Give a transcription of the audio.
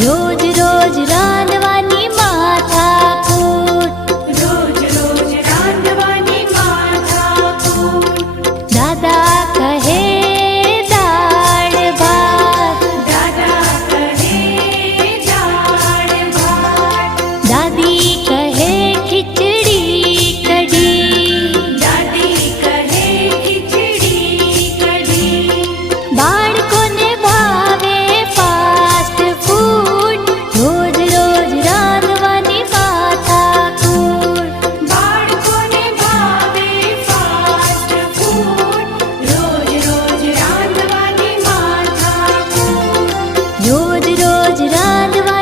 રોજ રોજ રાંધવાની માથાકૂટ, રોજ રોજ રાંધવાની માથાકૂટ. દાદા કહે દાળ ભાત, દાદા કહે દાળ ભાત, દાદી કહે ખીચડી કઢી, દાદી કહે ખીચડી કઢી. બાળકોને ભાવે ફાસ્ટ ફૂડ, રોજ રોજ રાંધવાની માથાકૂટ. બાળકોને ભાવે ફાસ્ટ ફૂડ, રોજ રોજ રાંધવાની માથાકૂટ. રોજ રોજ રાંધવાની